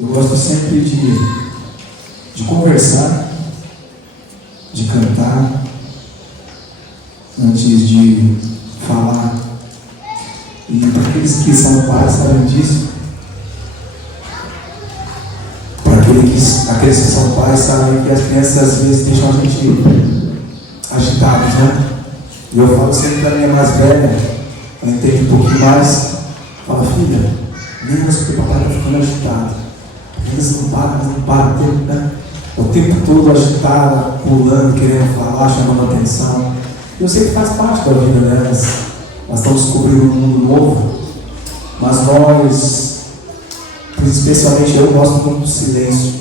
Eu gosto sempre de conversar, de cantar, antes de falar. E para aqueles que são pais sabem disso, para aqueles que são pais sabem que as crianças às vezes deixam a gente agitados, né? E eu falo sempre para a minha mais velha, ela entende um pouquinho mais, fala: filha, menos que o papai está ficando agitado. Eles não param, né? O tempo todo agitada, pulando, querendo falar, chamando atenção. Eu sei que faz parte da vida delas. Elas estão descobrindo um mundo novo. Mas nós, especialmente eu, gosto muito do silêncio.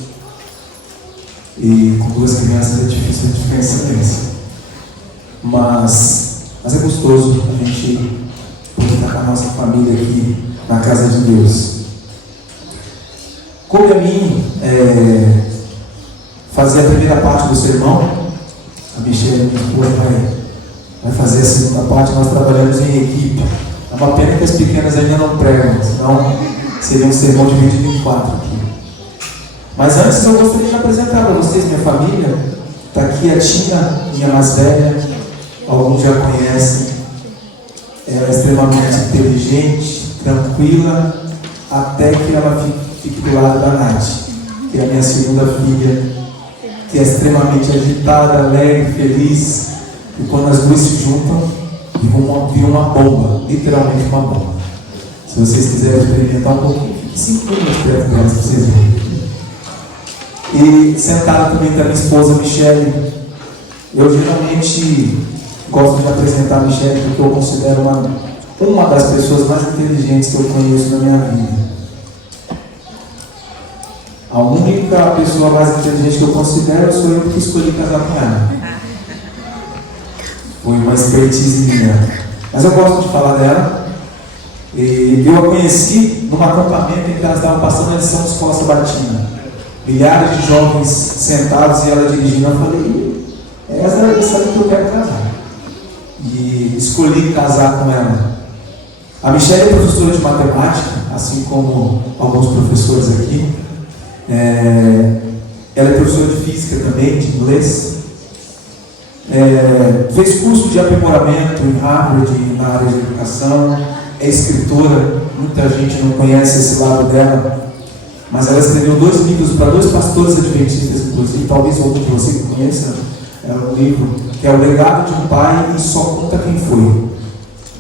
E com duas crianças é difícil de ficar em silêncio. Mas é gostoso a gente poder estar com a nossa família aqui na casa de Deus. Coube a mim fazer a primeira parte do sermão. A Michelle, minha esposa, vai fazer a segunda parte. Nós trabalhamos em equipe. É uma pena que as pequenas ainda não pregam, senão seria um sermão dividido em 4 aqui. Mas antes eu gostaria de apresentar para vocês minha família. Está aqui a Tina, minha mais velha. Alguns já conhecem. Ela é extremamente inteligente, tranquila, até que ela fique do lado da Nath, que é a minha segunda filha, que é extremamente agitada, alegre, feliz. E quando as duas se juntam, vira uma bomba, literalmente uma bomba. Se vocês quiserem experimentar um pouquinho, fique 5 minutos perto delas para vocês verem. E sentada também está minha esposa Michelle. Eu geralmente gosto de apresentar a Michelle porque eu considero uma das pessoas mais inteligentes que eu conheço na minha vida. A única pessoa mais inteligente que eu considero sou eu que escolhi casar com ela. Foi uma expertise minha. Mas eu gosto de falar dela. E eu a conheci num acampamento em que elas estavam passando a lição de escola sabatina. Milhares de jovens sentados e ela dirigindo. Eu falei: essa é a que eu quero casar. E escolhi casar com ela. A Michelle é professora de matemática, assim como alguns professores aqui. Ela é professora de física também, de inglês. Fez curso de aprimoramento em Harvard na área de educação. É escritora, muita gente não conhece esse lado dela, mas ela escreveu 2 livros para 2 pastores adventistas, inclusive, talvez algum de vocês conheça. É um livro que é O Legado de um Pai e Só Conta Quem Foi.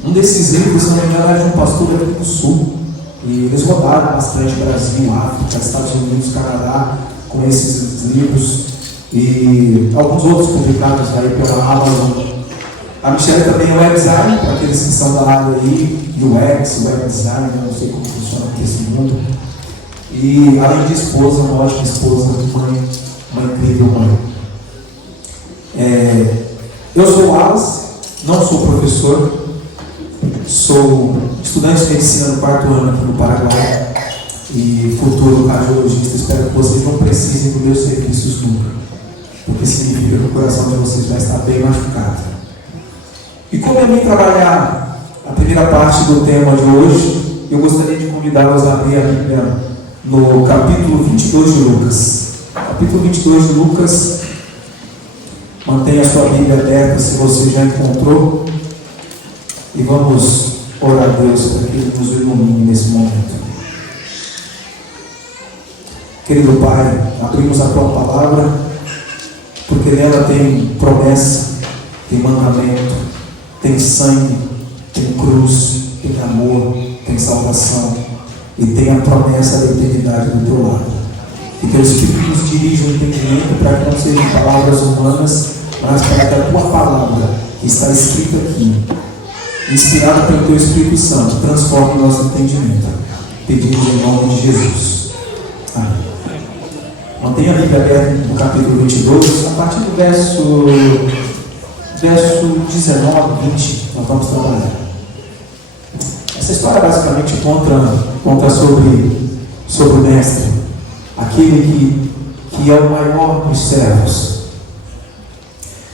Um desses livros, se não me engano, é de um pastor aqui do Sul. E eles rodaram bastante Brasil, África, Estados Unidos, Canadá, com esses livros. E alguns outros publicados aí pela Amazon. A Michelle também é web designer, para aqueles que são da área aí, UX, web design, não sei como funciona aqui esse mundo. E além de esposa, uma ótima esposa, mãe, uma incrível mãe. Eu sou o Wallace, não sou professor, sou estudante de medicina no 4º ano aqui no Paraguai e futuro cardiologista. Espero que vocês não precisem dos meus serviços nunca, porque significa que o coração de vocês vai estar bem machucado. E como eu vim trabalhar a primeira parte do tema de hoje, eu gostaria de convidá-los a abrir a Bíblia no capítulo 22 de Lucas. Capítulo 22 de Lucas. Mantenha a sua Bíblia aberta se você já encontrou. E vamos orar a Deus para que Ele nos ilumine nesse momento. Querido Pai, abrimos a Tua palavra, porque nela tem promessa, tem mandamento, tem sangue, tem cruz, tem amor, tem salvação e tem a promessa da eternidade do Teu lado. Que Teu Espírito nos dirija o entendimento para que não sejam palavras humanas, mas para que a Tua palavra, que está escrita aqui, inspirada pelo Teu Espírito Santo, transforme o nosso entendimento. Pedimos em nome de Jesus. Amém. Mantenha a Bíblia aberta no capítulo 22, a partir do verso 19, 20, nós vamos trabalhar. Essa história basicamente conta sobre o Mestre, aquele que é o maior dos servos.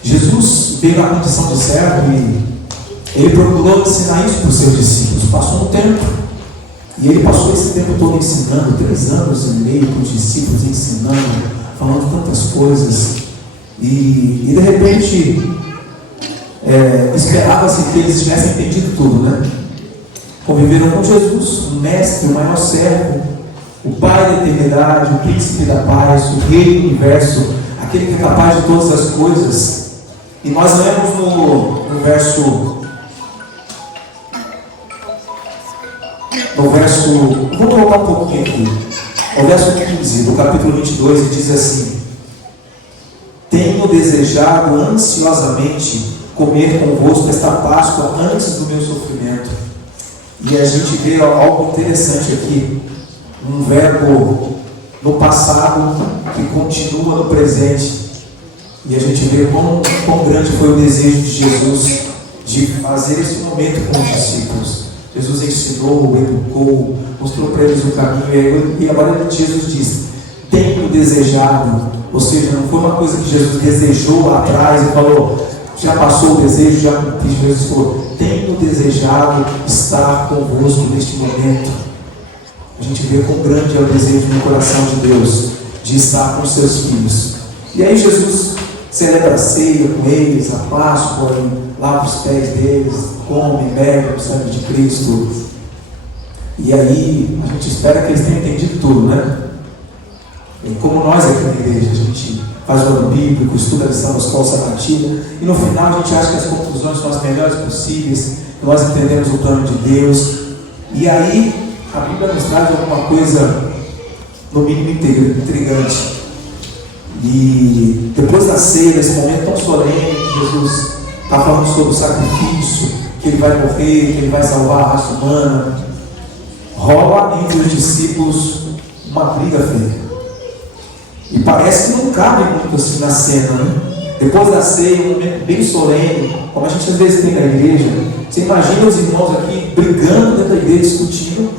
Jesus veio na condição de servo e Ele procurou ensinar isso para os seus discípulos. Passou um tempo, E ele passou esse tempo todo ensinando, 3 anos e meio com os discípulos, ensinando, falando tantas coisas. E de repente, esperava-se que eles tivessem entendido tudo, né? Conviveram com Jesus, o mestre, o maior servo, o Pai da eternidade, o príncipe da paz, o rei do universo, aquele que é capaz de todas as coisas. E nós lemos no verso, vamos voltar um pouquinho aqui, no verso 15 do capítulo 22, ele diz assim: tenho desejado ansiosamente comer convosco esta Páscoa antes do meu sofrimento. E a gente vê algo interessante aqui, um verbo no passado que continua no presente. E a gente vê quão grande foi o desejo de Jesus de fazer esse momento com os discípulos. Jesus ensinou, educou, mostrou para eles o caminho. E agora Jesus diz: tenho desejado. Ou seja, não foi uma coisa que Jesus desejou lá atrás e falou, já passou o desejo, já cumpriu. Jesus falou: tenho desejado estar convosco neste momento. A gente vê quão grande é o desejo no coração de Deus de estar com seus filhos. E aí Jesus celebra a ceia com eles, a Páscoa, e lava os pés deles, come, bebe o sangue de Cristo. E aí a gente espera que eles tenham entendido tudo, né? E como nós aqui na igreja, a gente faz o ano bíblico, estuda a lição da escola sabatina, e no final a gente acha que as conclusões são as melhores possíveis, que nós entendemos o plano de Deus. E aí a Bíblia nos traz alguma coisa no mínimo intrigante. E depois da ceia, nesse momento tão solene, que Jesus está falando sobre o sacrifício, que ele vai morrer, que ele vai salvar a raça humana, rola entre os discípulos uma briga feia. E parece que não cabe muito assim na cena, né? Depois da ceia, um momento bem solene, como a gente às vezes tem na igreja. Você imagina os irmãos aqui brigando dentro da igreja, discutindo,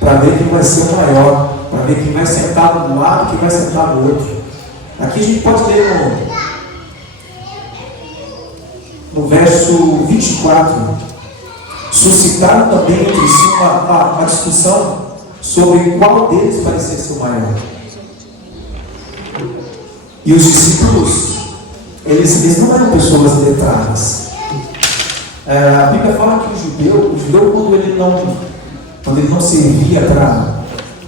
para ver quem vai ser o maior, para ver quem vai sentar de um lado e quem vai sentar do outro. Aqui a gente pode ler no verso 24: suscitaram também entre si uma discussão sobre qual deles parecia ser o maior. E os discípulos, eles não eram pessoas letradas. A Bíblia fala que o judeu quando ele não servia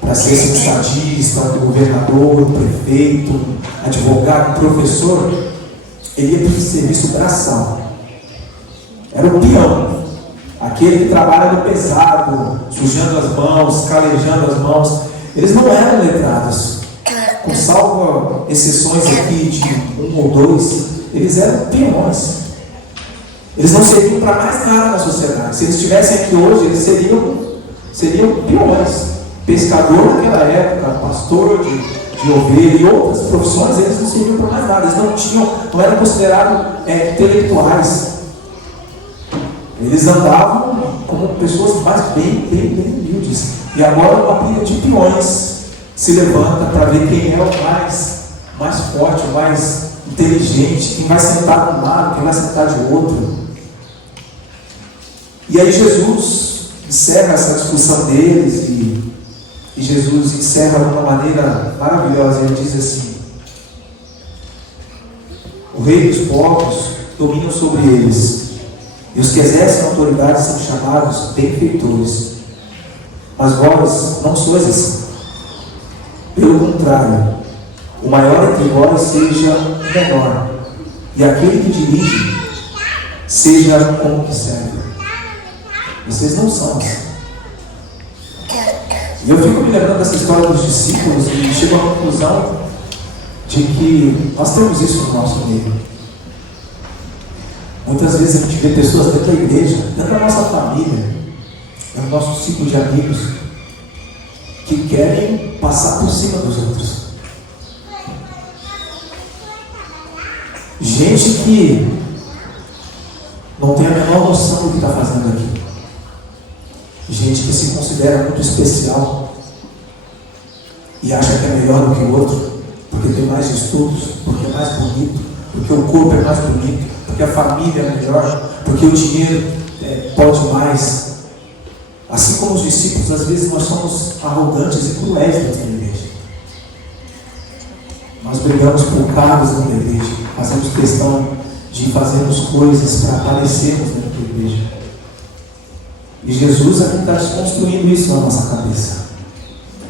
para ser estadista, governador, prefeito, advogado, professor, ele ia para esse serviço braçal. Era o peão, aquele que trabalha no pesado, sujando as mãos, calejando as mãos. Eles não eram letrados. Com salvo exceções aqui de 1 ou 2, eles eram peões. Eles não serviam para mais nada na sociedade. Se eles estivessem aqui hoje, eles seriam peões. Pescador naquela época, pastor de ovelha e outras profissões, eles não serviam para mais nada. Eles não eram considerados intelectuais. Eles andavam como pessoas mais bem humildes. E agora uma briga de peões se levanta para ver quem é o mais forte, o mais inteligente, quem vai sentar de um lado, quem vai sentar de outro. E aí Jesus encerra essa discussão deles e Jesus encerra de uma maneira maravilhosa. Ele diz assim: o rei dos povos domina sobre eles, e os que exercem autoridade são chamados benfeitores. Mas vós não sois assim. Pelo contrário, o maior entre vós seja o menor, e aquele que dirige seja como que serve. Vocês não são assim. E eu fico me lembrando dessa história dos discípulos e chego à conclusão de que nós temos isso no nosso meio. Muitas vezes a gente vê pessoas dentro da igreja, dentro da nossa família, no nosso ciclo de amigos, que querem passar por cima dos outros. Gente que não tem a menor noção do que está fazendo aqui. Gente que se considera muito especial e acha que é melhor do que o outro, porque tem mais estudos, porque é mais bonito, porque o corpo é mais bonito, porque a família é melhor, porque o dinheiro pode mais. Assim como os discípulos, às vezes nós somos arrogantes e cruéis dentro da igreja. Nós brigamos por cargos dentro da igreja, fazemos questão de fazermos coisas para aparecermos dentro da igreja. E Jesus aqui está desconstruindo isso na nossa cabeça.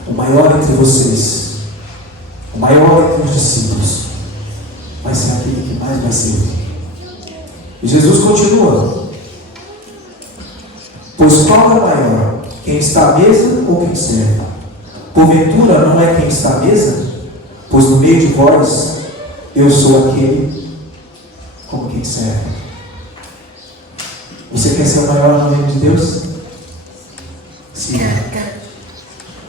O maior entre vocês, o maior entre os discípulos, vai ser aquele que mais vai servir. E Jesus continua: pois qual é o maior? Quem está à mesa ou quem serve? Porventura não é quem está à mesa? Pois no meio de vós eu sou aquele como quem serve. Você quer ser o maior no reino de Deus? Sim.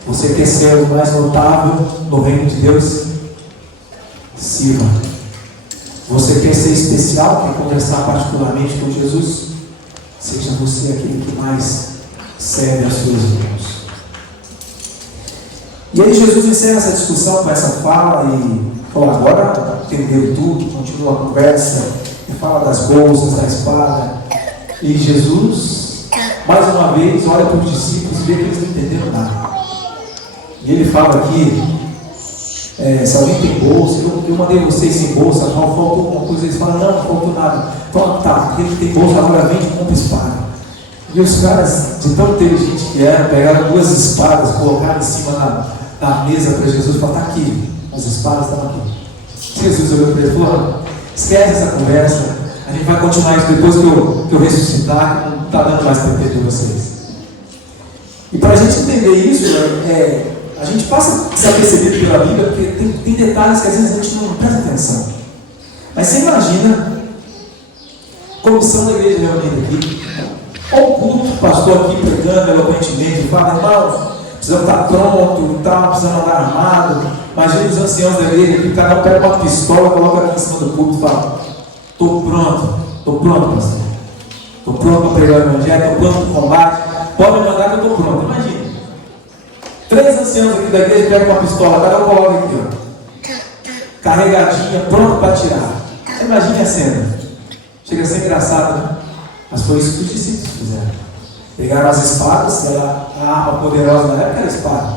Você quer ser o mais notável no reino de Deus? Sirva. Você quer ser especial, quer conversar particularmente com Jesus? Seja você aquele que mais serve aos seus irmãos. E aí Jesus encerra essa discussão com essa fala e fala: agora entendeu tudo, continua a conversa, e fala das bolsas, da espada. E Jesus, mais uma vez, olha para os discípulos e vê que eles não entenderam nada. E ele fala aqui, se alguém tem bolsa, eu mandei vocês sem bolsa, não faltou alguma coisa, eles falam: não faltou nada. Então tá, aquele que tem bolsa agora vem e compra espada. E os caras, de tão inteligente que eram, pegaram 2 espadas, colocaram em cima na mesa para Jesus e falaram: está aqui, as espadas estão aqui. Jesus olhou para ele e falou: esquece essa conversa, a gente vai continuar isso depois que eu ressuscitar, que não está dando mais para entender vocês. E para a gente entender isso, a gente passa a ser percebido pela Bíblia, porque tem detalhes que às vezes a gente não presta atenção. Mas você imagina, comissão da igreja reunida aqui, ou o culto, o pastor aqui pregando eloquentemente, fala: irmãos, precisamos estar pronto e tal, precisamos andar armado. Imagina os anciãos da igreja que cada um pega uma pistola, coloca aqui em cima do púlpito e fala: estou pronto, pastor. Estou pronto para pregar o evangelho, estou pronto para o combate. Pode me mandar que eu estou pronto. Imagina. 3 anciãos aqui da igreja pegam uma pistola, cada um coloca aqui, ó, carregadinha, pronto para atirar. Você imagina a cena. Chega a ser engraçado, né? Mas foi isso que os discípulos fizeram. Pegaram as espadas, a arma poderosa da época era a espada.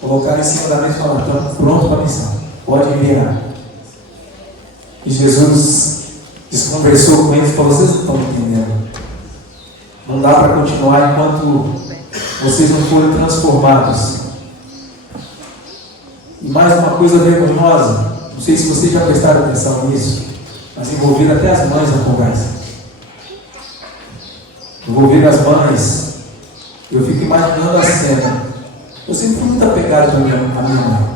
Colocaram em cima da mesa e falaram: estamos pronto para a missão, pode enviar. E Jesus desconversou com eles e falou: vocês não estão entendendo. Não dá para continuar enquanto vocês não forem transformados. E mais uma coisa vergonhosa, não sei se vocês já prestaram atenção nisso, mas envolveram até as mães na conversa. Envolveram as mães. Eu fico imaginando a cena. Eu sempre fui muito apegado a minha mãe.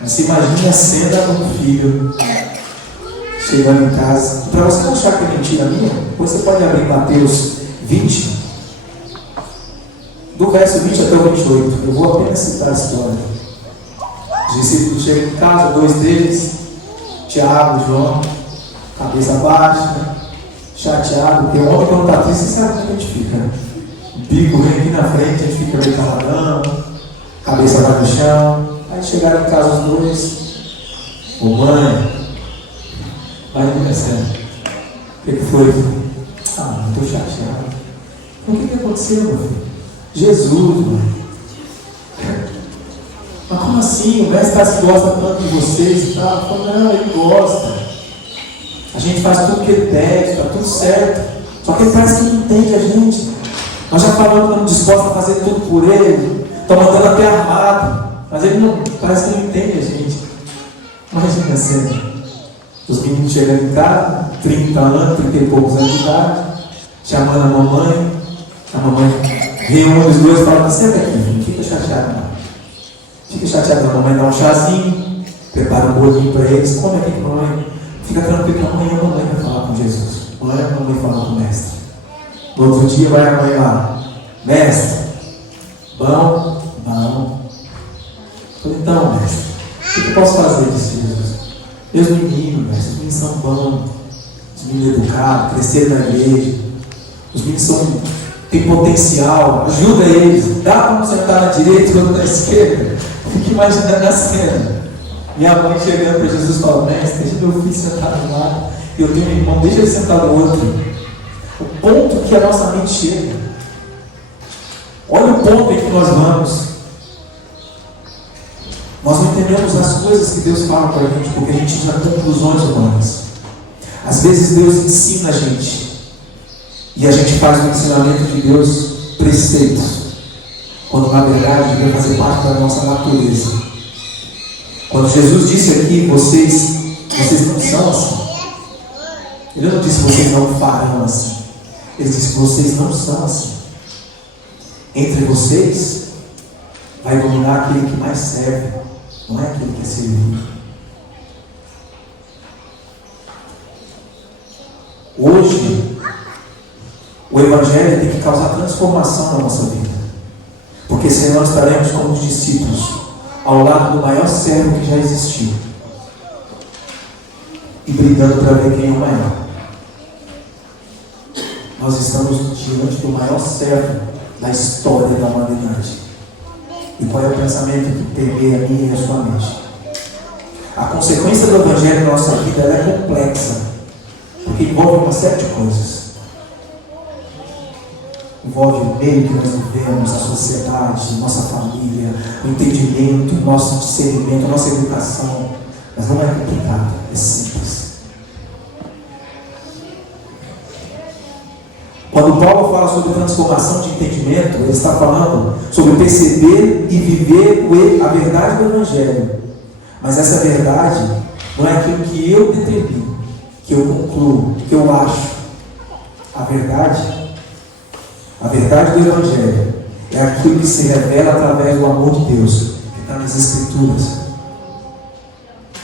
Mas você imagina a cena do filho chegando em casa. Para você não achar que é mentira minha, você pode abrir Mateus 20, do verso 20 até o 28. Eu vou apenas citar a história. Os discípulos chegam em casa, 2 deles, Tiago e João, cabeça baixa, chateado, porque o homem quando está triste, você sabe como a gente fica, né? O bico vem aqui na frente, a gente fica meio caladão, cabeça vai no chão. Aí chegaram em casa os 2, ô mãe, vai começando. O que foi? Ah, estou chateado. O que aconteceu, meu filho? Jesus, mãe. Mas como assim? O mestre gosta tanto de vocês e tal. Eu falei: não, ele gosta. A gente faz tudo que ele pede, está tudo certo. Só que ele parece que não entende a gente. Nós já falamos que estamos dispostos a fazer tudo por ele. Estamos andando até armado. Mas ele não, parece que não entende a gente. Imagina a cena. Os meninos chegando em casa, 30 anos, 30 e poucos anos de idade, chamando a mamãe reúne os 2 e fala: senta aqui, não fica chateado não. Fica chateado, a mamãe dá um chazinho, prepara um bolinho para eles, come aqui com a mamãe, fica tranquilo que amanhã a mamãe vai falar com Jesus. Amanhã a mamãe fala com o mestre. No outro dia vai a mãe lá: mestre, bom. Então, mestre, o que eu posso fazer? Disse Jesus. Meus meninos, mestre, os meninos são bons, os meninos educados, cresceram na igreja, os meninos têm potencial, ajuda eles, dá para um sentar na direita e outro na esquerda. Fique imaginando a cena. Minha mãe chegando para Jesus e falando: mestre, deixa meu filho sentado lá, eu tenho um irmão, deixa ele sentar no outro. O ponto que a nossa mente chega. Olha o ponto em que nós vamos. Nós não entendemos as coisas que Deus fala para a gente, porque a gente usa conclusões humanas. Às vezes Deus ensina a gente, e a gente faz o ensinamento de Deus preceitos, quando na verdade deve fazer parte da nossa natureza. Quando Jesus disse aqui, vocês não são assim. Ele não disse vocês não farão assim. Ele disse vocês não são assim. Entre vocês vai dominar aquele que mais serve, não é aquele que é servido. Hoje, o Evangelho tem que causar transformação na nossa vida, porque senão nós estaremos como os discípulos, ao lado do maior servo que já existiu, e brigando para ver quem é o maior. Nós estamos diante do maior servo da história da humanidade. E qual é o pensamento que permeia a minha e a sua mente? A consequência do Evangelho na nossa vida ela é complexa, porque envolve uma série de coisas. Envolve o meio que nós vivemos, a sociedade, nossa família, o entendimento, o nosso discernimento, a nossa educação. Mas não é complicado, é simples. Quando Paulo fala sobre transformação de entendimento, ele está falando sobre perceber e viver a verdade do Evangelho. Mas essa verdade não é aquilo que eu determino, que eu concluo, que eu acho. A verdade do Evangelho é aquilo que se revela através do amor de Deus, que está nas Escrituras.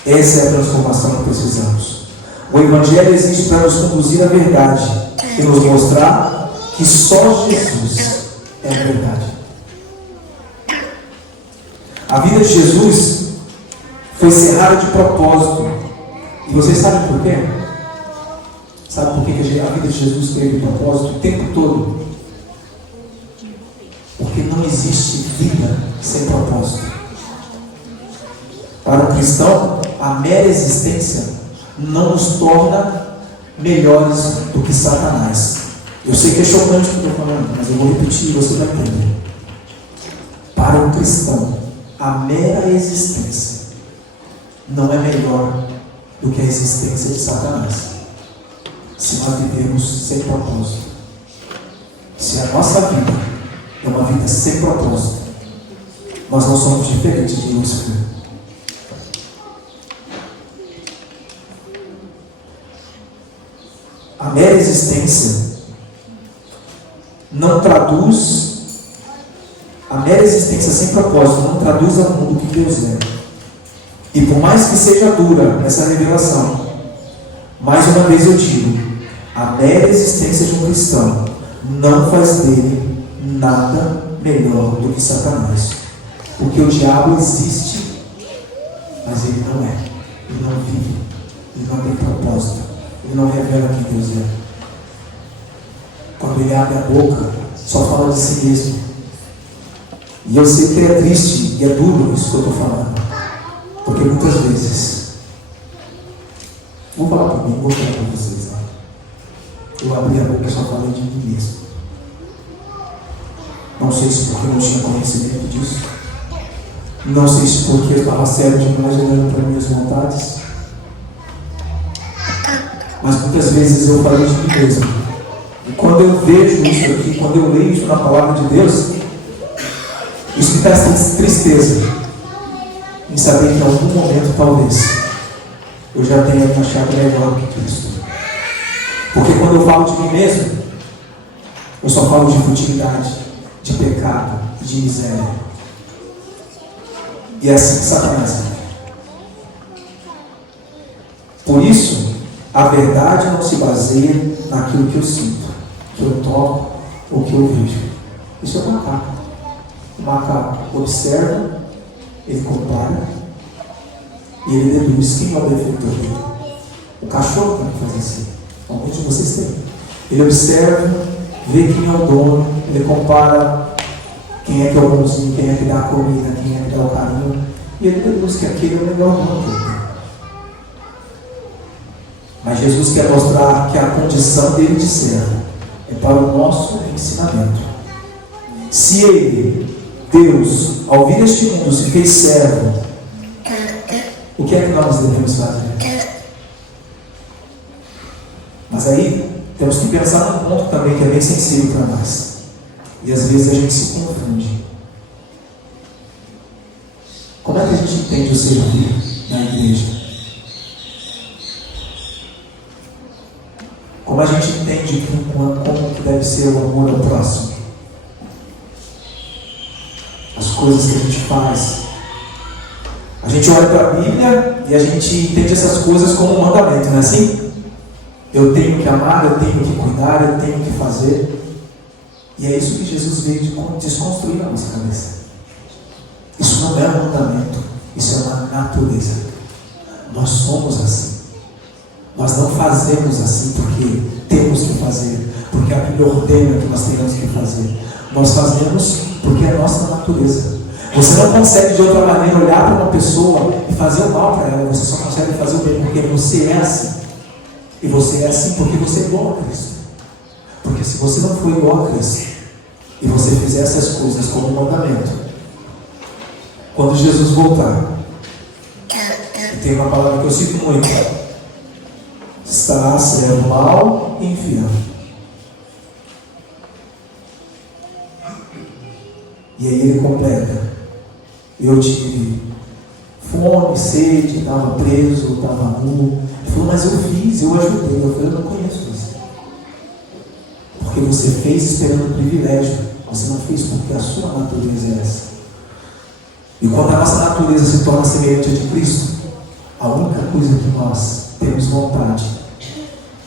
Essa é a transformação que precisamos. O Evangelho existe para nos conduzir à verdade e nos mostrar que só Jesus é a verdade. A vida de Jesus foi cerrada de propósito. E vocês sabem por quê? Sabe por que a vida de Jesus teve propósito o tempo todo? Porque não existe vida sem propósito. Para um cristão, a mera existência não nos torna melhores do que Satanás. Eu sei que é chocante o que eu estou falando, mas eu vou repetir e você vai entender. Para um cristão, a mera existência não é melhor do que a existência de Satanás. Se nós vivemos sem propósito, se a nossa vida é uma vida sem propósito, nós não somos diferentes de Lúcifer. A mera existência não traduz, a mera existência sem propósito não traduz ao mundo o que Deus é. E por mais que seja dura essa revelação, mais uma vez eu digo, a mera existência de um cristão não faz dele nada melhor do que Satanás. Porque o diabo existe, mas ele não é, ele não vive, ele não tem propósito. Ele não revela quem Deus é. Quando ele abre a boca, só fala de si mesmo. E eu sei que é triste e é duro isso que eu estou falando. Porque muitas vezes, vou falar para mim, vou falar para vocês. Né? Eu abri a boca e só falei de mim mesmo. Não sei se porque eu não tinha conhecimento disso. Não sei se porque eu estava sério demais olhando para minhas vontades. Mas muitas vezes eu falei de mim mesmo. E quando eu vejo isso aqui, quando eu leio isso na palavra de Deus, isso me traz tristeza em saber que em algum momento, talvez, eu já tenha me achado melhor que Cristo. Porque quando eu falo de mim mesmo, eu só falo de futilidade, de pecado, de miséria. E é assim que Satanás é. Por isso, a verdade não se baseia naquilo que eu sinto, que eu toco ou que eu vejo. Isso é um macaco. O macaco observa, ele compara e ele deduz quem é o defensor dele. O cachorro também faz assim. Alguns de vocês têm. Ele observa, vê quem é o dono, ele compara quem é que é o bonzinho, quem é que dá a comida, quem é que dá o carinho, e ele deduz que aquele é o melhor dono que ele tem. Mas Jesus quer mostrar que a condição dele de servo é para o nosso ensinamento. Se Ele, Deus, ao vir este mundo, se fez servo, o que é que nós devemos fazer? Mas aí temos que pensar num ponto também que é bem sensível para nós. E às vezes a gente se confunde. Como é que a gente entende o servir na igreja? Como a gente entende como que deve ser o amor ao próximo? As coisas que a gente faz. A gente olha para a Bíblia e a gente entende essas coisas como um mandamento, não é assim? Eu tenho que amar, eu tenho que cuidar, eu tenho que fazer. E é isso que Jesus veio de desconstruir na nossa cabeça. Isso não é um mandamento, isso é uma natureza. Nós somos assim. Nós não fazemos assim porque temos que fazer, porque a Bíblia ordena que nós tenhamos que fazer. Nós fazemos porque é a nossa natureza. Você não consegue de outra maneira olhar para uma pessoa e fazer o mal para ela. Você só consegue fazer o bem porque você é assim. E você é assim porque você é igual a Cristo. Porque se você não for igual a Cristo e você fizer essas coisas como um mandamento, quando Jesus voltar, e tem uma palavra que eu cito muito, estará servo mau e infiel. E aí ele completa: eu tive fome, sede, estava preso, estava nu. Ele falou: mas eu fiz, eu ajudei. Eu falei: eu não conheço você. Porque você fez esperando privilégio. Você não fez porque a sua natureza é essa. E quando a nossa natureza se torna semelhante à de Cristo, a única coisa que nós temos vontade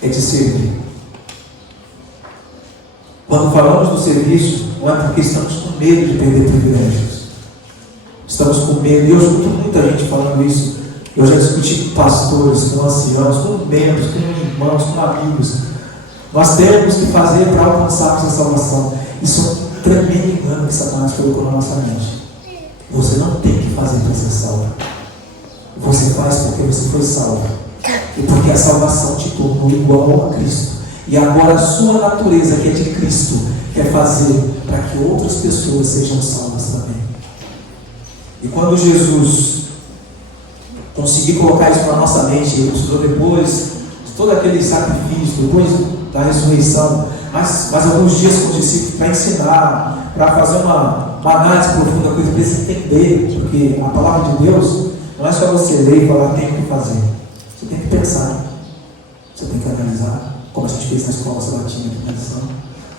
é de servir. Quando falamos do serviço, não é porque estamos com medo de perder privilégios. Estamos com medo, e eu escuto muita gente falando isso. Eu já discuti com pastores, com anciãos, com membros, com irmãos, com amigos. Nós temos que fazer para alcançarmos a salvação. Isso é um tremendo engano que Satanás colocou na nossa mente. Você não tem que fazer para ser salvo. Você faz porque você foi salvo. E porque a salvação te tornou igual a Cristo. E agora a sua natureza, que é de Cristo, quer fazer para que outras pessoas sejam salvas também. E quando Jesus conseguir colocar isso na nossa mente, ele precisou depois de todo aquele sacrifício, depois da ressurreição, mas alguns dias com os discípulos para ensinar, para fazer uma análise profunda da coisa, para eles entenderem, porque a palavra de Deus não é só você ler e falar tem que fazer. Você tem que pensar, você tem que analisar, como a gente fez na escola sabatina de tradição.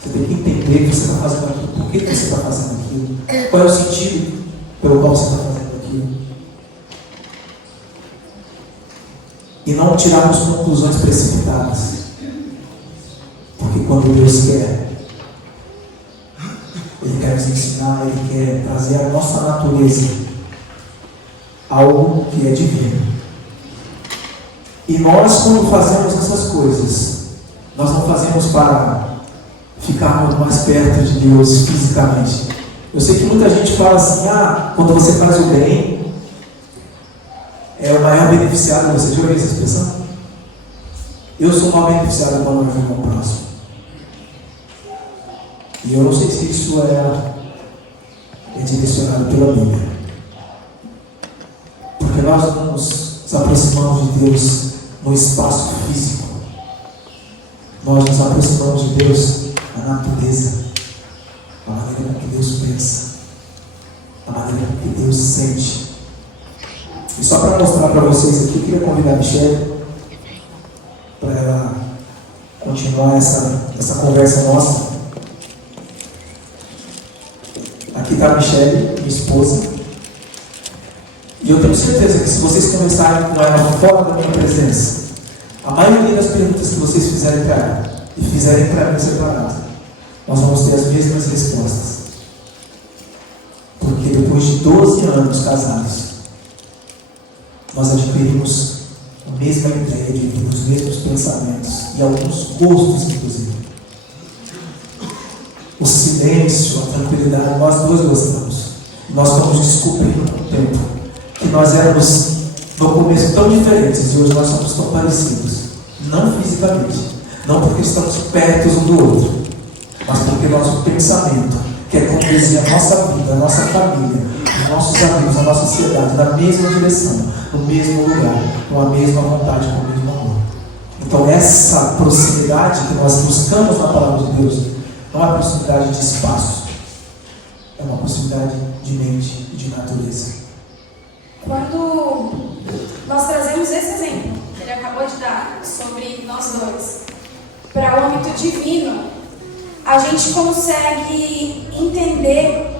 Você tem que entender que você está fazendo aquilo, por que você está fazendo aquilo, qual é o sentido pelo qual você está fazendo aquilo. E não tirarmos conclusões precipitadas. Porque quando Deus quer, Ele quer nos ensinar, Ele quer trazer à nossa natureza algo que é divino. E nós, quando fazemos essas coisas, nós não fazemos para ficarmos mais perto de Deus fisicamente. Eu sei que muita gente fala assim: quando você faz o bem, é o maior beneficiado. Você já ouviu essa expressão? Eu sou o maior beneficiado quando eu ajudo o próximo. E eu não sei se isso é direcionado pela Bíblia. Porque nós não nos aproximamos de Deus no espaço físico. Nós nos aproximamos de Deus na natureza, na maneira que Deus pensa, na maneira que Deus sente. E só para mostrar para vocês aqui, eu queria convidar a Michelle para ela continuar essa conversa nossa. Aqui está a Michelle, minha esposa. E eu tenho certeza que se vocês conversarem com ela fora da minha presença, a maioria das perguntas que vocês fizerem para ela e fizerem para mim separado, nós vamos ter as mesmas respostas. Porque depois de 12 anos casados, nós adquirimos a mesma ideia de vida, os mesmos pensamentos e alguns gostos, inclusive. O silêncio, a tranquilidade, nós dois gostamos. Nós estamos descobrindo com o tempo que nós éramos no começo tão diferentes e hoje nós somos tão parecidos. Não fisicamente, não porque estamos perto um do outro, mas porque nosso pensamento quer conduzir a nossa vida, a nossa família, os nossos amigos, a nossa sociedade na mesma direção, no mesmo lugar, com a mesma vontade, com o mesmo amor. Então essa proximidade que nós buscamos na palavra de Deus não é uma proximidade de espaço, é uma proximidade de mente e de natureza. Quando nós trazemos esse exemplo que ele acabou de dar sobre nós dois para o âmbito divino, a gente consegue entender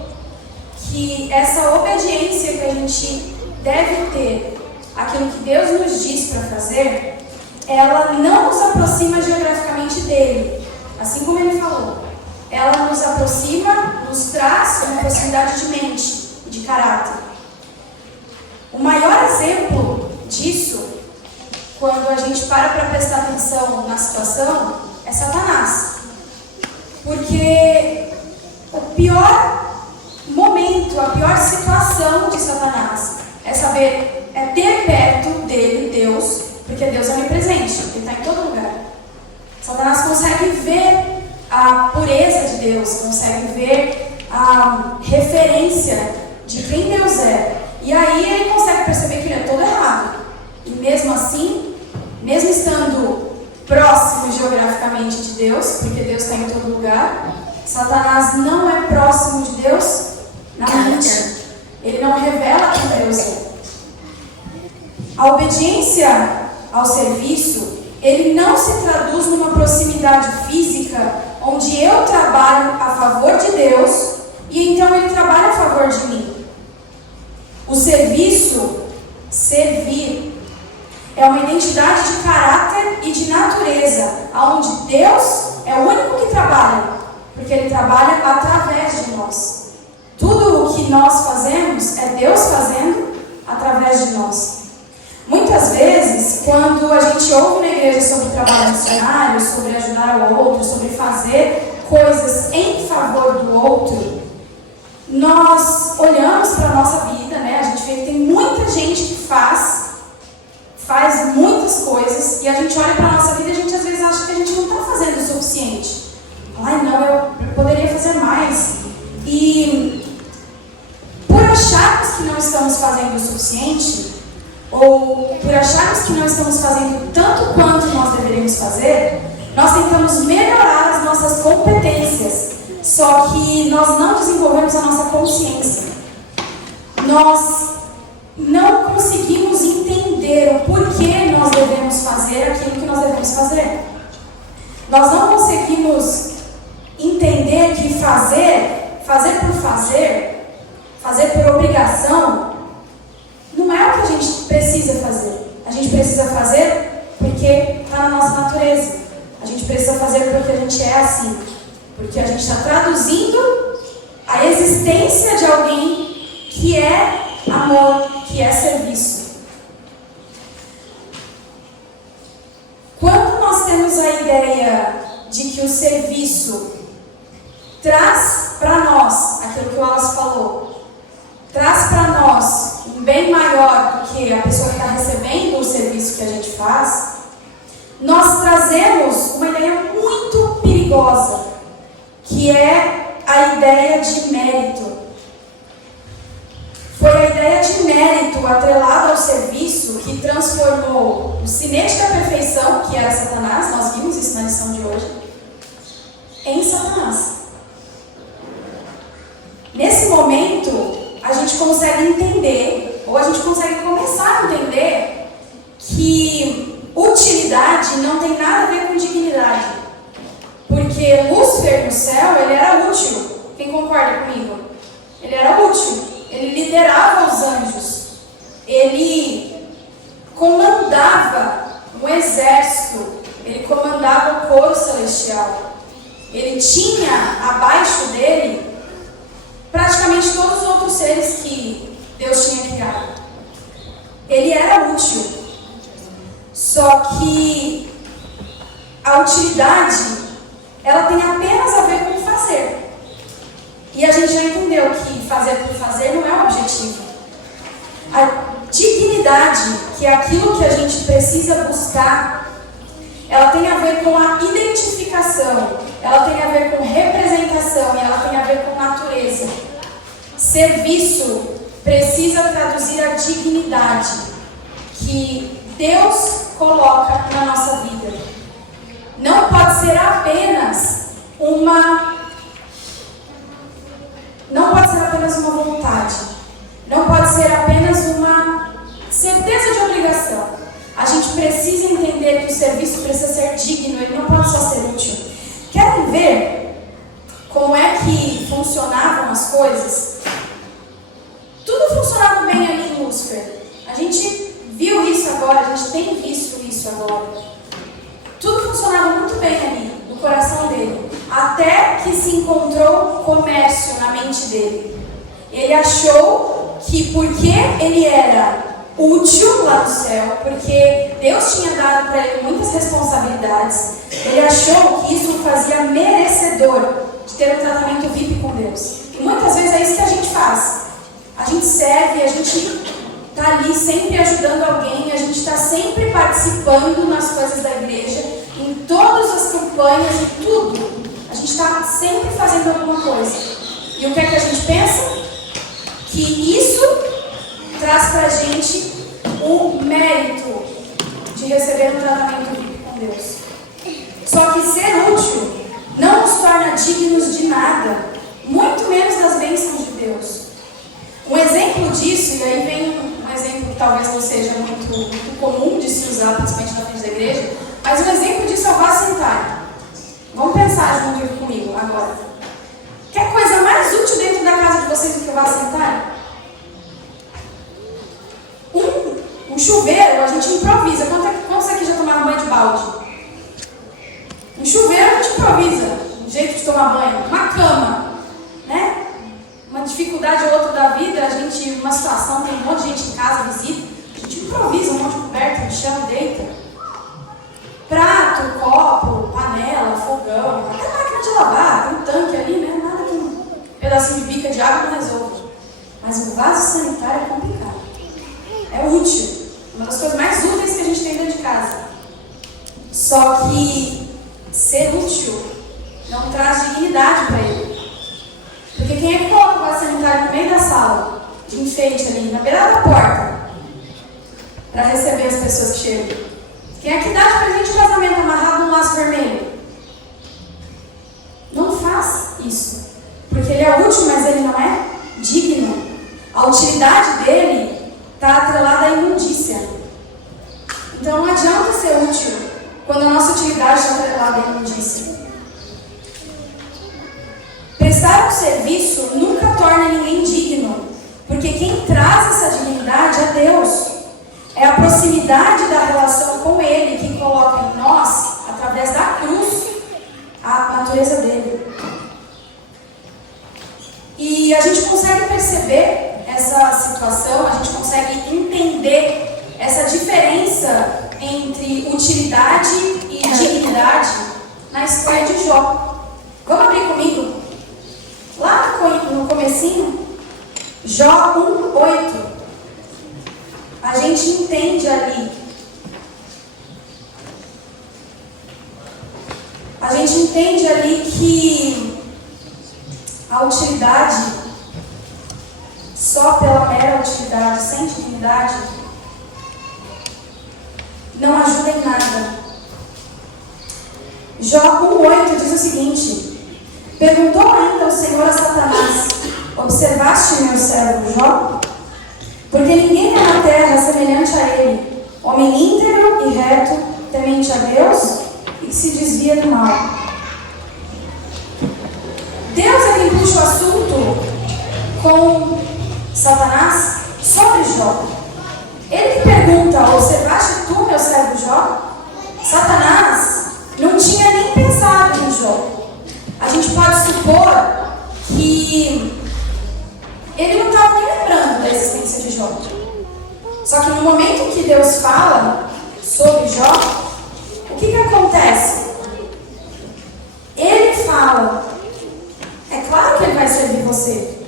que essa obediência que a gente deve ter àquilo que Deus nos diz para fazer, ela não nos aproxima geograficamente dele, assim como ele falou. Ela nos aproxima, nos traz uma proximidade de mente e de caráter. O maior exemplo disso, quando a gente para prestar atenção na situação, é Satanás. Porque o pior momento, a pior situação de Satanás é ter perto dele Deus, porque Deus é onipresente, ele está em todo lugar. Satanás consegue ver a pureza de Deus, consegue ver a referência de quem Deus é. E aí ele consegue perceber que ele é todo errado. E mesmo assim, mesmo estando próximo geograficamente de Deus, porque Deus está em todo lugar, Satanás não é próximo de Deus na mente. Ele não revela quem Deus é. A obediência ao serviço, ele não se traduz numa proximidade física, onde eu trabalho a favor de Deus e então ele trabalha a favor de mim. O serviço, servir, é uma identidade de caráter e de natureza, onde Deus é o único que trabalha, porque Ele trabalha através de nós. Tudo o que nós fazemos é Deus fazendo através de nós. Muitas vezes, quando a gente ouve na igreja sobre trabalho missionário, sobre ajudar o outro, sobre fazer coisas em favor do outro, nós olhamos para a nossa vida, né? A gente vê que tem muita gente que faz muitas coisas, e a gente olha para a nossa vida e a gente às vezes acha que a gente não está fazendo o suficiente. Ai, não, eu poderia fazer mais. E por acharmos que não estamos fazendo o suficiente, ou por acharmos que não estamos fazendo tanto quanto nós deveríamos fazer, nós tentamos melhorar as nossas competências, só que nós não desenvolvemos a nossa consciência. Nós não conseguimos entender o porquê nós devemos fazer aquilo que nós devemos fazer. Nós não conseguimos entender que fazer por fazer por obrigação, não é o que a gente precisa fazer. A gente precisa fazer porque está na nossa natureza. A gente precisa fazer porque a gente é assim. Porque a gente está traduzindo a existência de alguém que é amor, que é serviço. Quando nós temos a ideia de que o serviço traz para nós aquilo que o Wallace falou, traz para nós um bem maior do que a pessoa que está recebendo o serviço que a gente faz, nós trazemos uma ideia muito perigosa, que é a ideia de mérito. Foi a ideia de mérito atrelada ao serviço que transformou o sinete da perfeição, que era Satanás, nós vimos isso na lição de hoje, em Satanás. Nesse momento, a gente consegue entender, ou a gente consegue começar a entender, que utilidade não tem nada a ver com dignidade. Porque Lúcifer no céu, ele era útil. Quem concorda comigo? Ele era útil. Ele liderava os anjos. Ele comandava um exército. Ele comandava o coro celestial. Ele tinha abaixo dele praticamente todos os outros seres que Deus tinha criado. Ele era útil. Só que a utilidade, ela tem apenas a ver com fazer. E a gente já entendeu que fazer por fazer não é o objetivo. A dignidade, que é aquilo que a gente precisa buscar, ela tem a ver com a identificação, ela tem a ver com representação e ela tem a ver com natureza. Serviço precisa traduzir a dignidade que Deus coloca na nossa vida. Não pode ser apenas uma vontade. Não pode ser apenas uma certeza de obrigação. A gente precisa entender que o serviço precisa ser digno, ele não pode só ser útil. Querem ver como é que funcionavam as coisas? Tudo funcionava bem ali em Lúcifer. A gente viu isso agora, a gente tem visto isso agora. Tudo funcionava muito bem ali, no coração dele. Até que se encontrou comércio na mente dele. Ele achou que porque ele era útil lá no céu, porque Deus tinha dado para ele muitas responsabilidades, ele achou que isso o fazia merecedor de ter um tratamento VIP com Deus. E muitas vezes é isso que a gente faz. A gente serve, a gente está ali sempre ajudando alguém, a gente está sempre participando nas coisas da igreja, em todas as campanhas e tudo. A gente está sempre fazendo alguma coisa. E o que é que a gente pensa? Que isso traz para a gente o mérito de receber um tratamento VIP com Deus. Só que ser útil não nos torna dignos de nada, muito menos das bênçãos de Deus. Um exemplo disso, e aí vem um exemplo que talvez não seja muito comum de se usar, principalmente na frente da igreja, mas um exemplo disso é o vaso sanitário. Vamos pensar junto comigo agora. Quer coisa mais útil dentro da casa de vocês do que o vaso sanitário? Um chuveiro a gente improvisa. Quantos aqui já tomaram banho de balde? Um chuveiro a gente improvisa. Um jeito de tomar banho. Uma cama, né? Uma dificuldade ou outra da vida, a gente, uma situação, tem um monte de gente em casa, visita, a gente improvisa um monte de coberta, no chão, deita. Prato, copo, panela, fogão, até máquina de lavar, tem um tanque ali, né? Nada que um pedacinho de bica de água não resolva. Mas o vaso sanitário é complicado. É útil. Uma das coisas mais úteis que a gente tem dentro de casa. Só que ser útil não traz dignidade para ele. Porque quem é que coloca o vaso sanitário no meio da sala, de enfeite ali, na beira da porta, para receber as pessoas que chegam? Quem é que dá de presente de casamento amarrado num laço vermelho? Não faz isso. Porque ele é útil, mas ele não é digno. A utilidade dele está atrelada à imundícia. Então não adianta ser útil quando a nossa utilidade está atrelada à imundícia. Prestar um serviço nunca torna ninguém digno, porque quem traz essa dignidade é Deus. É a proximidade da relação com Ele que coloca em nós, através da cruz, a natureza dele. E a gente consegue perceber essa situação, a gente consegue entender essa diferença entre utilidade e dignidade na história de Jó. Vamos abrir comigo? Lá no comecinho, Jó 1:8. A gente entende ali. A gente entende ali que a utilidade, só pela mera utilidade, sem dignidade, não ajuda em nada. Jó 1:8 diz o seguinte: perguntou ainda o Senhor a Satanás: observaste meu servo Jó? Porque ninguém há na terra semelhante a ele, homem íntegro e reto, temente a Deus e que se desvia do mal. Deus é quem puxa o assunto com Satanás sobre Jó. Ele que pergunta: observaste tu meu servo Jó? Satanás não tinha nem pensado em Jó. A gente pode supor que ele não estava nem lembrando da existência de Jó. Só que no momento que Deus fala sobre Jó, o que acontece? Ele fala: é claro que ele vai servir você.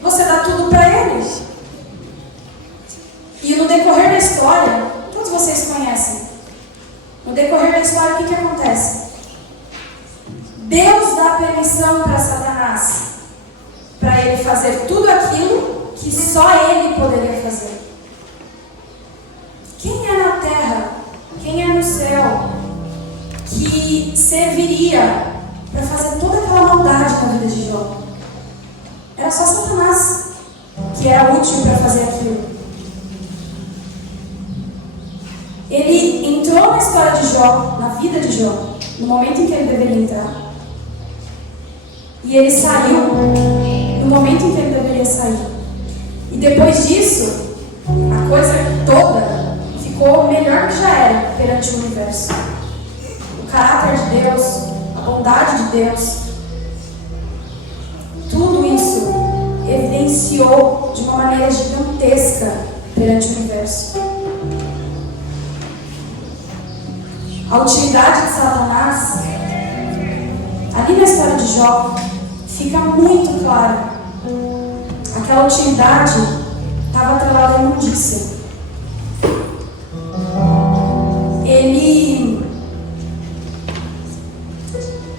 Você dá tudo para ele. E no decorrer da história, todos vocês conhecem, No decorrer da história, o que acontece? Deus dá permissão para Satanás, para ele fazer tudo aquilo que só ele poderia fazer. Quem é na terra, quem é no céu, que serviria para fazer toda aquela maldade na vida de Jó? Era só Satanás que era útil para fazer aquilo. Ele entrou na história de Jó, na vida de Jó, no momento em que ele deveria entrar. E ele saiu no momento em que ele deveria sair. E depois disso, a coisa toda ficou melhor que já era perante o universo. O caráter de Deus, a bondade de Deus, tudo isso evidenciou de uma maneira gigantesca perante o universo. A utilidade de Satanás, ali na história de Jó, fica muito clara. Aquela utilidade estava atrelada à imundícia. Ele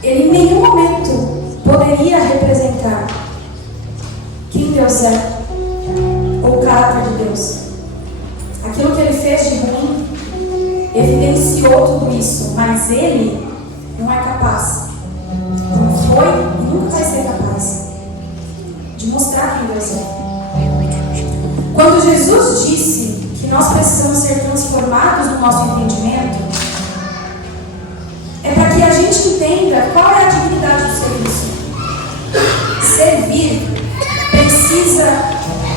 em nenhum momento poderia representar quem Deus é, ou o caráter de Deus. Aquilo que ele fez de ruim evidenciou tudo isso, mas ele não é capaz, não foi e nunca vai ser capaz de mostrar quem Deus é. Quando Jesus disse que nós precisamos ser transformados no nosso entendimento, é para que a gente entenda qual é a dignidade do serviço. Servir precisa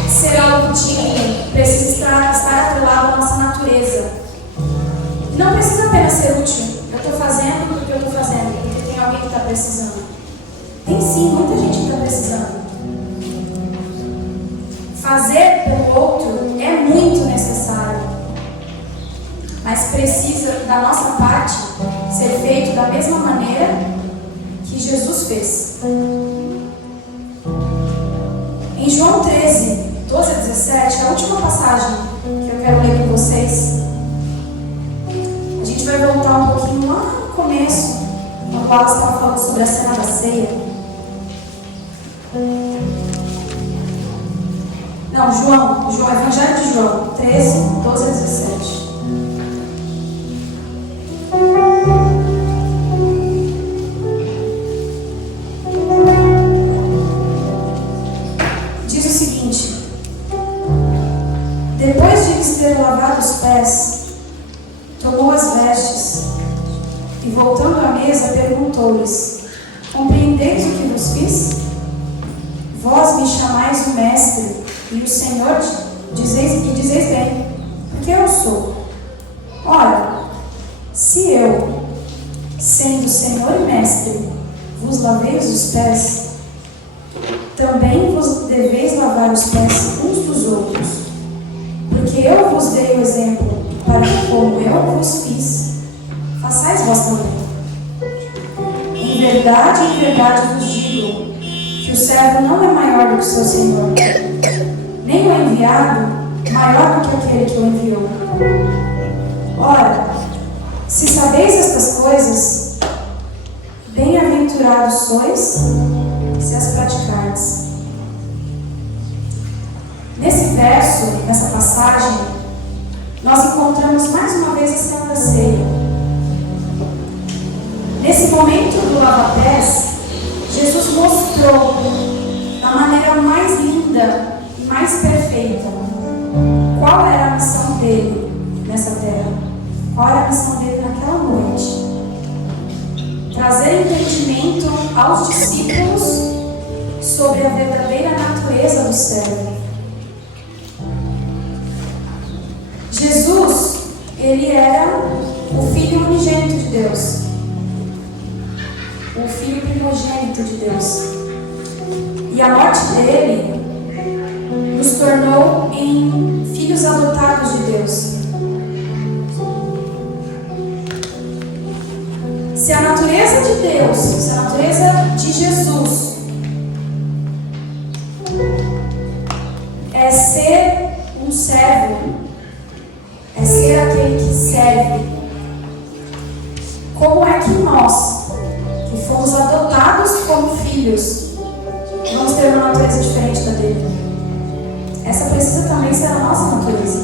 ser algo digno, precisa estar atrelado à nossa natureza. Não precisa apenas ser útil. Eu estou fazendo porque eu estou fazendo, porque tem alguém que está precisando. Tem sim, muita gente que está precisando. Fazer pelo outro é muito necessário, mas precisa, da nossa parte, ser feito da mesma maneira que Jesus fez. Em João 13, 12 a 17, a última passagem que eu quero ler com vocês, a gente vai voltar um pouquinho lá no começo, no qual ela estava falando sobre a cena da ceia. Não, João, Evangelho de João, 13, 12 a 17. Diz o seguinte: depois de lhes ter lavado os pés, tomou as vestes e, voltando à mesa, perguntou-lhes: compreendeis o que vos fiz? Vós me chamais o Mestre e o Senhor, dizeis bem, porque eu sou. Ora, se eu, sendo Senhor e Mestre, vos laveis os pés, também vos deveis lavar os pés uns dos outros, porque eu vos dei o exemplo, para que, como eu vos fiz, façais vós também. Em verdade vos digo, que o servo não é maior do que seu Senhor, nem o enviado maior do que aquele que o enviou. Ora, se sabeis estas coisas, bem-aventurados sois se as praticardes. Nesse verso, nessa passagem, nós encontramos mais uma vez a cena da ceia. Nesse momento do lava-pés, Jesus mostrou da maneira mais linda e mais perfeita qual era a missão dele nessa terra, qual era a missão dele naquela noite. Trazer entendimento aos discípulos sobre a verdadeira natureza do servo. Jesus, ele era o Filho unigênito de Deus, o Filho primogênito de Deus. E a morte dele nos tornou em filhos adotados de Deus. Se a natureza de Deus, se a natureza de Jesus é ser um servo, é ser aquele que serve, como é que nós, que fomos adotados como filhos, vamos ter uma natureza diferente da dele? Essa precisa também ser a nossa natureza.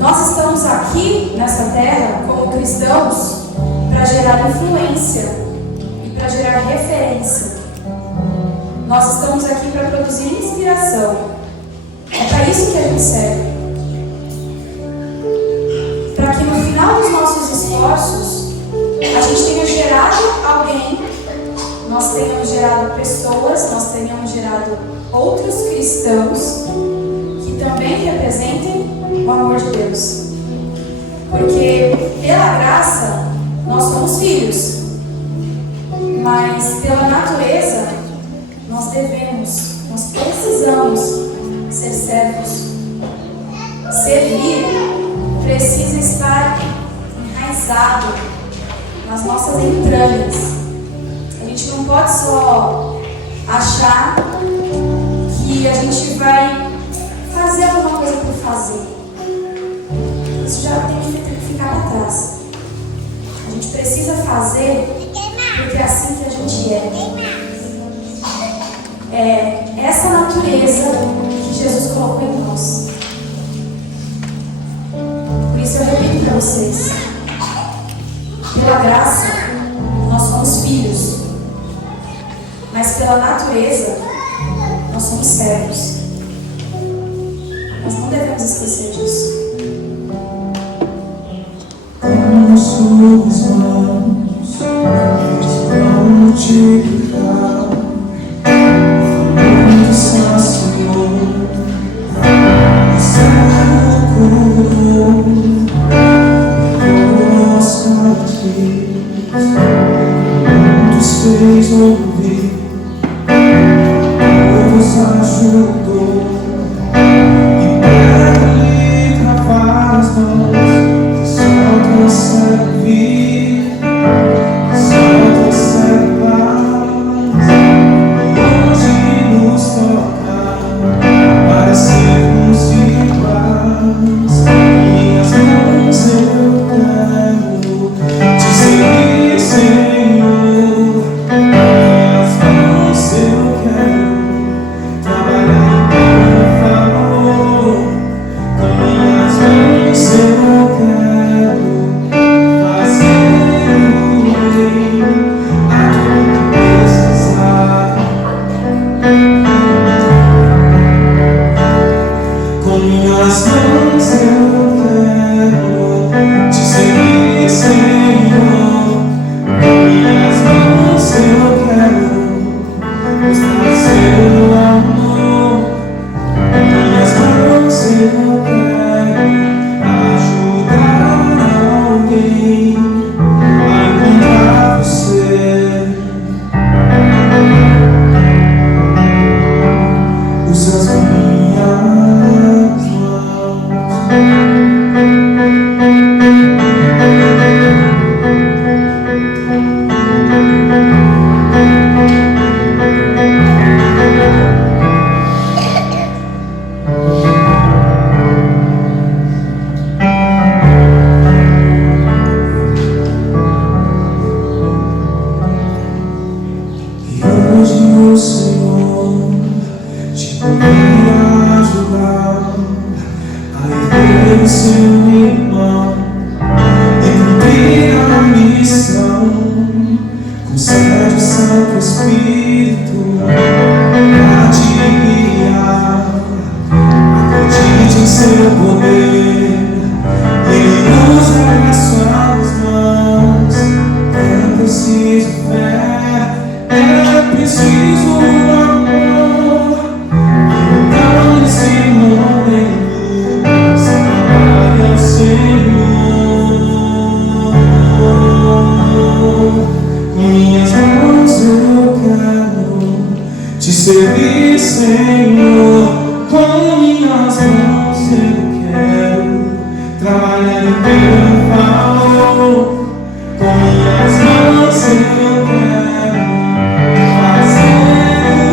Nós estamos aqui nessa terra como cristãos para gerar influência e para gerar referência. Nós estamos aqui para produzir inspiração. É para isso que a gente serve. Para que no final dos nossos esforços a gente tenha gerado alguém, nós tenhamos gerado pessoas, nós tenhamos gerado outros cristãos que também representem o amor de Deus. Porque pela graça nós somos filhos, mas pela natureza nós precisamos ser servos. Servir precisa estar enraizado nas nossas entranhas. A gente não pode só achar que a gente vai fazer alguma coisa por fazer. Isso já tem que ficar atrás. A gente precisa fazer porque é assim que a gente é. É essa natureza que Jesus colocou em nós. Por isso eu repito para vocês: pela graça nós somos filhos, mas pela natureza nós somos servos. Nós não devemos esquecer disso. Com suas mãos vão multiplicar, falando só Senhor, o céu curou, perdoou os cautivos, muitos fez ouvir, todos ajudou, e pega-lhe travar as mãos, só consegue vir, só consegue paz, e hoje nos toca para sermos iguais. Minhas mãos eu quero te servir, Senhor. Minhas mãos eu quero trabalhar em teu favor. Com minhas mãos eu quero fazer o bem a tudo que precisar. Com minhas mãos eu quero te servir, Senhor. Com minhas mãos eu quero mostrar seu amor. Com minhas mãos eu quero ajudar alguém a encontrar você. Usa as minhas mãos. E hoje, meu Senhor, te convido a ajudar a erguer o seu irmão e cumprir a missão. Concede o Santo Espírito para te guiar. Acredite em seu poder, Ele nos dá as suas mãos. É preciso fé, é preciso amor. Então nesse momento se trabalha o Senhor. Com minhas mãos eu quero te servir, Senhor. Com minhas mãos eu quero trabalhar em teu favor. Com minhas mãos eu quero fazer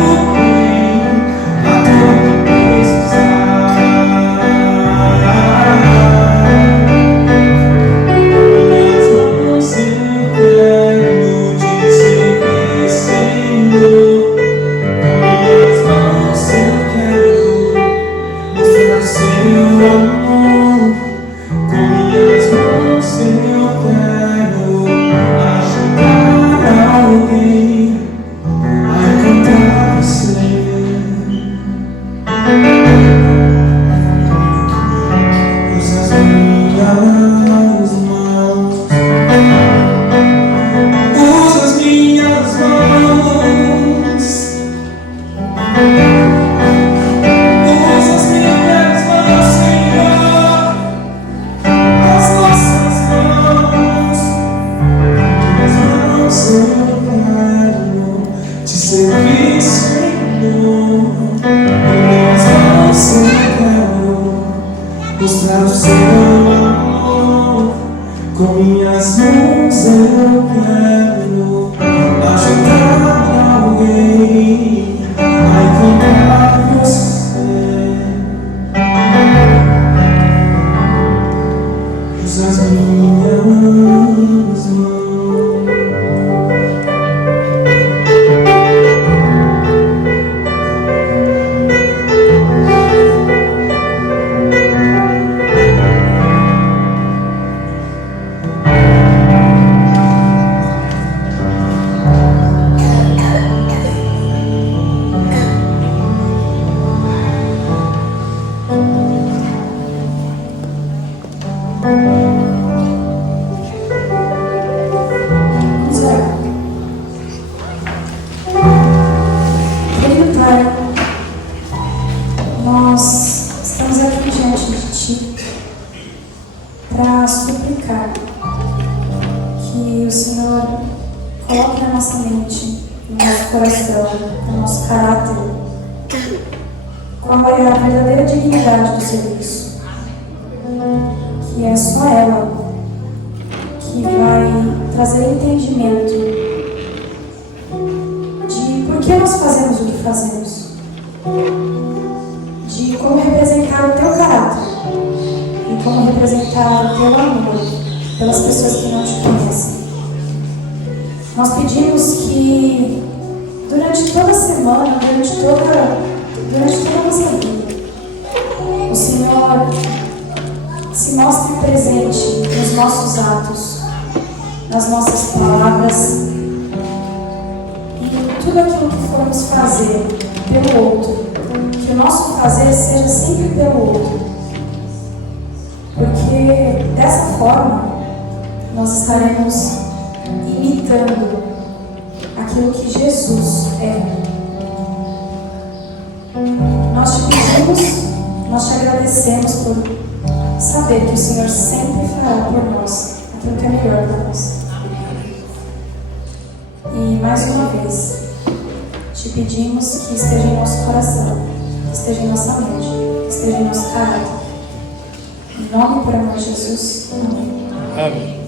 o bem a tudo precisar. Com minhas mãos eu Com minhas mãos eu quero ajudar alguém a encontrar você. Usa as minhas mãos. Nós estamos aqui diante de Ti para suplicar que o Senhor coloque na nossa mente, no nosso coração, no nosso caráter, qual é a verdadeira dignidade do serviço, que é só ela que vai trazer entendimento de por que nós fazemos o que fazemos, de como representar o Teu caráter e como representar o Teu amor pelas pessoas que não Te conhecem. Nós pedimos que durante toda a semana, durante toda a nossa vida, o Senhor se mostre presente nos nossos atos, nas nossas palavras e em tudo aquilo que formos fazer pelo outro. Que o nosso fazer seja sempre pelo outro, porque dessa forma nós estaremos imitando aquilo que Jesus é. Nós Te pedimos, nós Te agradecemos por saber que o Senhor sempre fará por nós aquilo que é melhor para nós. E mais uma vez Te pedimos que esteja em nosso coração, que esteja em nossa mente, que esteja em nosso caráter. Em nome e por amor de Jesus. Amém. Amém.